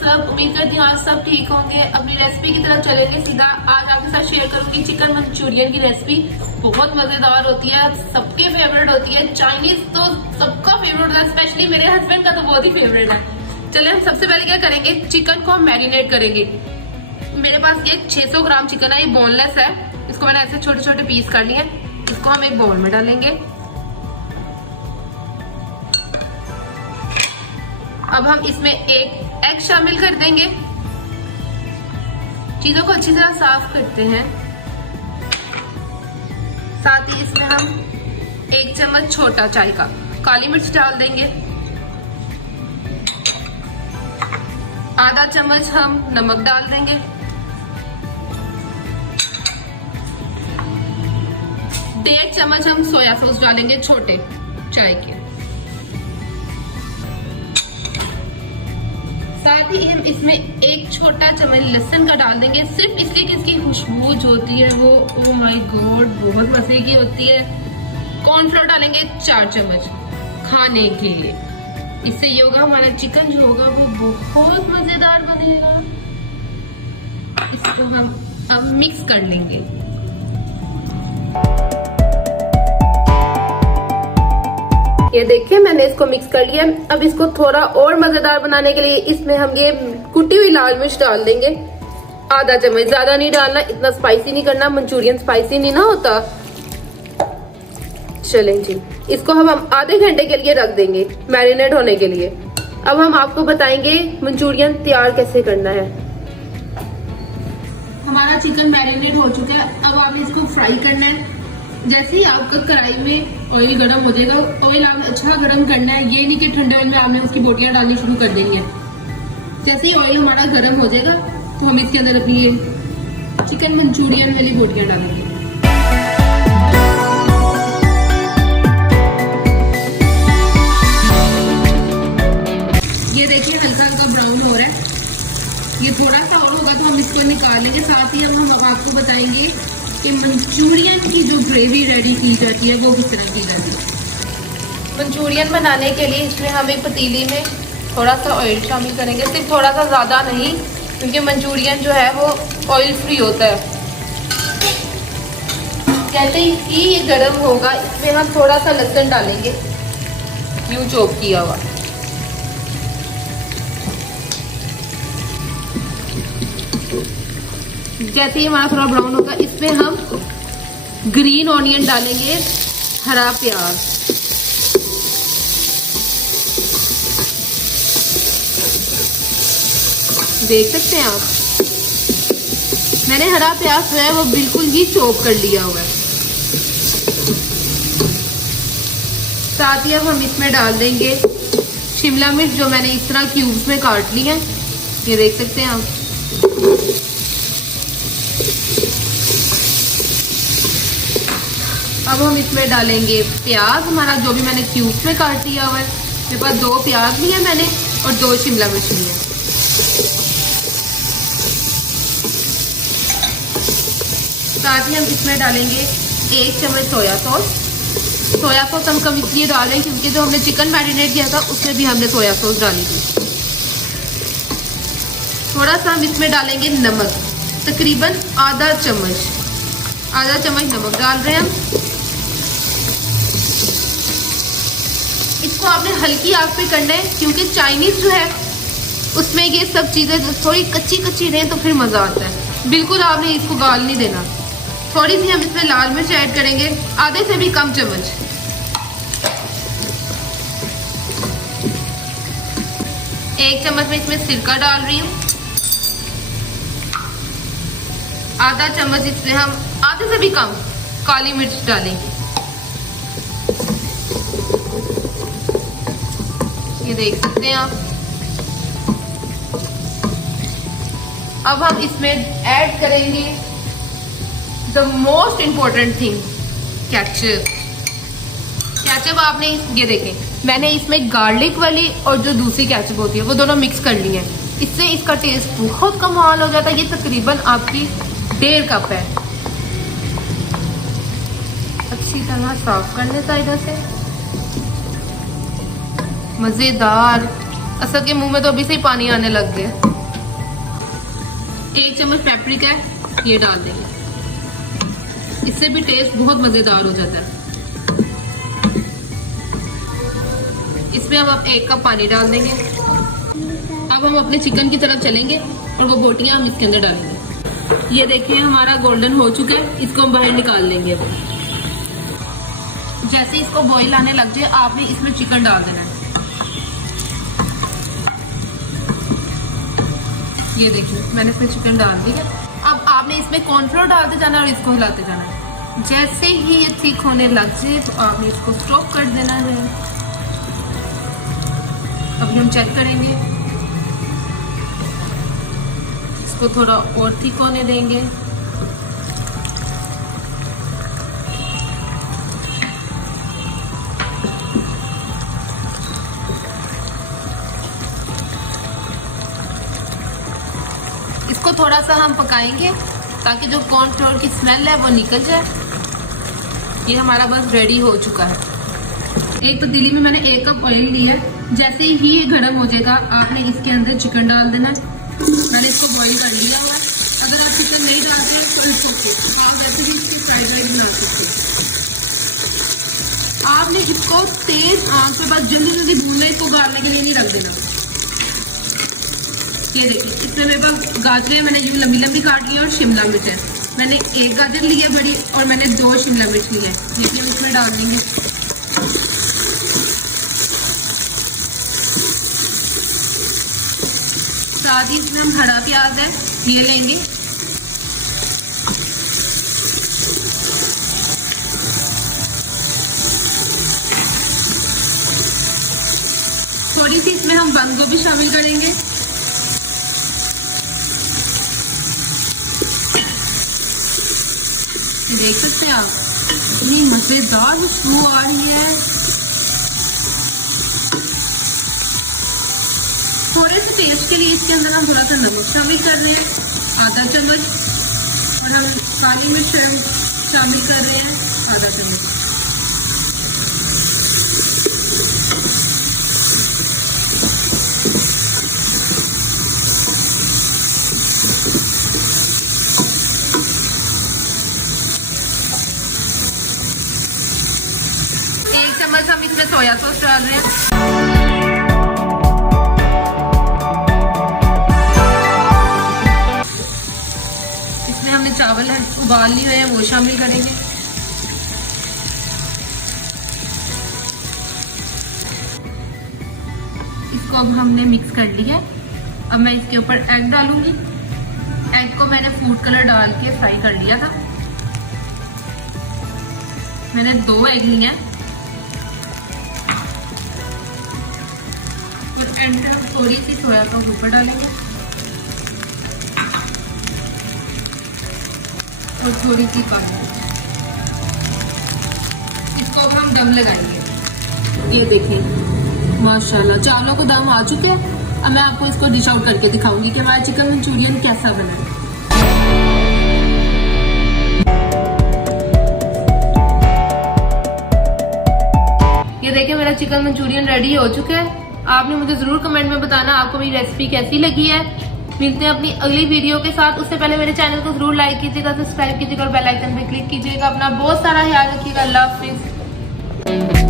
सब? उम्मीद करती हूँ आज सब ठीक होंगे। अपनी रेसिपी की तरफ चलेंगे सीधा। आज आपके साथ शेयर करूंगी चिकन मंचूरियन की रेसिपी। बहुत मजेदार होती है, सबके फेवरेट होती है। चाइनीज तो सबका फेवरेट होता है, स्पेशली मेरे हस्बैंड का तो बहुत ही फेवरेट है। चले हम सबसे पहले क्या करेंगे, चिकन को हम मैरिनेट करेंगे। मेरे पास ये 600 ग्राम चिकन है, ये बोनलेस है। इसको मैंने ऐसे छोटे छोटे पीस कर लिए। इसको हम एक बाउल में डालेंगे। अब हम इसमें एक एग शामिल कर देंगे। चीजों को अच्छी तरह साफ करते हैं। साथ ही इसमें हम 1 चम्मच छोटा चाय का काली मिर्च डाल देंगे। आधा चम्मच हम नमक डाल देंगे। 1.5 चम्मच हम सोया सॉस डालेंगे, छोटे चाय के। साथ ही हम इसमें 1 छोटा चम्मच लहसुन का डाल देंगे, सिर्फ इसलिए कि इसकी खुशबू जो होती है वो ओ माय गॉड बहुत मजे की होती है। कॉर्नफ्लोर डालेंगे 4 चम्मच खाने के लिए। इससे ये होगा, हमारा चिकन जो होगा वो बहुत मजेदार बनेगा। इसको हम अब मिक्स कर लेंगे। ये देखिए मैंने इसको मिक्स कर लिया। अब इसको थोड़ा और मजेदार बनाने के लिए इसमें हम ये कुटी हुई लाल मिर्च डाल देंगे, आधा चम्मच। ज्यादा नहीं डालना, इतना स्पाइसी नहीं करना, मंचूरियन स्पाइसी नहीं ना होता। चलें जी, इसको हम आधे घंटे के लिए रख देंगे मैरिनेट होने के लिए। अब हम आपको बताएंगे मंचूरियन तैयार कैसे करना है। हमारा चिकन मैरिनेट हो चुका है। अब आपने इसको फ्राई करना है। जैसे ही आपका कढ़ाई में ऑयल गर्म हो जाएगा, ऑयल आपने अच्छा गर्म करना है। ये नहीं कि ठंडे ऑयल में आपने उसकी बोटियां डालनी शुरू कर देनी है। जैसे ही ऑयल हमारा गर्म हो जाएगा तो हम इसके अंदर अपनी ये चिकन मंचूरियन वाली बोटियां डालेंगे। ये देखिए हल्का हल्का ब्राउन हो रहा है। ये थोड़ा सा और होगा तो हम इसको निकाल लेंगे। साथ ही हम आपको बताएंगे कि मंचूरियन की जो ग्रेवी रेडी की जाती है वो किस तरह की जाती है। मंचूरियन बनाने के लिए इसमें हम एक पतीली में थोड़ा सा ऑयल शामिल करेंगे, सिर्फ थोड़ा सा, ज़्यादा नहीं, क्योंकि मंचूरियन जो है वो ऑयल फ्री होता है। जैसे ही ये गर्म होगा इसमें हम थोड़ा सा लहसुन डालेंगे, यूं चॉप किया हुआ। जैसे ही हमारा थोड़ा ब्राउन होगा इसमें हम ग्रीन ऑनियन डालेंगे, हरा प्याज। देख सकते हैं आप, मैंने हरा प्याज जो है वो बिल्कुल ही चॉप कर लिया हुआ है। साथ ही अब हम इसमें डाल देंगे शिमला मिर्च, जो मैंने इस तरह क्यूब्स में काट ली है। ये देख सकते हैं आप। अब हम इसमें डालेंगे प्याज, हमारा जो भी मैंने क्यूब्स में काट दिया हुआ है। मेरे पास 2 प्याज लिए मैंने और 2 शिमला मिर्च लिए। साथ ही हम इसमें डालेंगे 1 चम्मच सोया सॉस। सोया सॉस हम कम इसलिए डाल रहे हैं क्योंकि जो हमने चिकन मैरिनेट किया था उसमें भी हमने सोया सॉस डाली थी। थोड़ा सा हम इसमें डालेंगे नमक, तकरीबन आधा चम्मच नमक डाल रहे हैं हम। इसको आपने हल्की आग पे करना है, क्योंकि चाइनीज जो है उसमें ये सब चीजें थोड़ी कच्ची कच्ची रहें तो फिर मजा आता है। बिल्कुल आपने इसको गाल नहीं देना। थोड़ी सी हम इसमें लाल मिर्च ऐड करेंगे, आधे से भी कम चम्मच। एक चम्मच में इसमें सिरका डाल रही हूँ। आधा चम्मच इसमें हम आधे से भी कम काली मिर्च डालेंगे। ये देख सकते हैं आप। अब हम इसमें ऐड करेंगे the most important thing, ketchup. आपने ये देखें, मैंने इसमें गार्लिक वाली और जो दूसरी केचप होती है वो दोनों मिक्स कर ली है। इससे इसका टेस्ट बहुत कमाल हो जाता है। ये तकरीबन आपकी 1.5 कप है। अच्छी तरह साफ करने साइडों से। मजेदार असद के मुंह में तो अभी से ही पानी आने लग गया। 1 चम्मच पेपरिका है, ये डाल देंगे, इससे भी टेस्ट बहुत मजेदार हो जाता है। इसमें हम 1 कप पानी डाल देंगे। अब हम अपने चिकन की तरफ चलेंगे और वो बोटियां हम इसके अंदर डालेंगे। ये देखिए हमारा गोल्डन हो चुका है, इसको हम बाहर निकाल लेंगे। जैसे इसको बॉईल आने लग जाए आपने इसमें चिकन डाल देना है। ये देखिए मैंने इसमें चिकन डाल दिया। अब आपने इसमें कॉर्नफ्लोर डालते जाना है और इसको हिलाते जाना है। जैसे ही ये थिक होने लग जाए तो आपने इसको स्टॉप कर देना है। अभी हम चेक करेंगे, इसको थोड़ा और थिक होने देंगे। इसको थोड़ा सा हम पकाएंगे ताकि जो कॉर्नफ्लोर की स्मेल है वो निकल जाए। ये हमारा बस रेडी हो चुका है। एक पतीली में मैंने 1 कप ऑयल लिया है। जैसे ही ये गर्म हो जाएगा आपने इसके अंदर चिकन डाल देना है। मैंने इसको बॉईल कर लिया हुआ है। अगर आप चिकन नहीं डालते हैं तो इट्स ओके, आप वैसे भी इसकी फ्राइड राइस बना सकते हैं। आपने इसको तेज आंच पे बस जल्दी जल्दी भूनना, इसको गालने के लिए नहीं रख देना। ये देखिए इसमें मेरे पास गाजरें मैंने यूं लंबी लंबी काट ली और शिमला मिर्च है। मैंने 1 गाजर ली है बड़ी और मैंने 2 शिमला मिर्च ली है। ये भी हम इसमें डाल देंगे। साथ ही इसमें हम हरा प्याज है ये लेंगे। थोड़ी सी इसमें हम बंद गोभी शामिल करेंगे। देख सकते हैं आप इतनी मजेदार खुशबू आ रही है। थोड़े से टेस्ट के लिए इसके अंदर हम थोड़ा सा नमक शामिल कर रहे हैं, आधा चम्मच, और हम काली मिर्च शामिल कर रहे हैं, आधा चम्मच। हम इसमें सोया सॉस डाल रहे हैं। इसमें हमने चावल है उबाल लिए हुए हैं वो शामिल करेंगे। इसको अब हमने मिक्स कर लिया है। अब मैं इसके ऊपर एग डालूंगी। एग को मैंने फूड कलर डाल के फ्राई कर लिया था। मैंने 2 एग लिए हैं। एंड पे हम थोड़ी सी सोया सॉस ऊपर डालेंगे और थोड़ी सी काली मिर्च। इसको अब हम दम लगाएंगे। ये देखिए माशाल्लाह चावलों को दम आ चुके हैं। अब मैं आपको इसको डिश आउट करके दिखाऊंगी कि हमारा चिकन मंचूरियन कैसा बना है। ये देखिए मेरा चिकन मंचूरियन रेडी हो चुका है। आपने मुझे जरूर कमेंट में बताना आपको मेरी रेसिपी कैसी लगी है। मिलते हैं अपनी अगली वीडियो के साथ। उससे पहले मेरे चैनल को जरूर लाइक कीजिएगा, सब्सक्राइब कीजिएगा और बेल आइकन पे क्लिक कीजिएगा। अपना बहुत सारा ख्याल रखिएगा। अल्लाह हाफिज।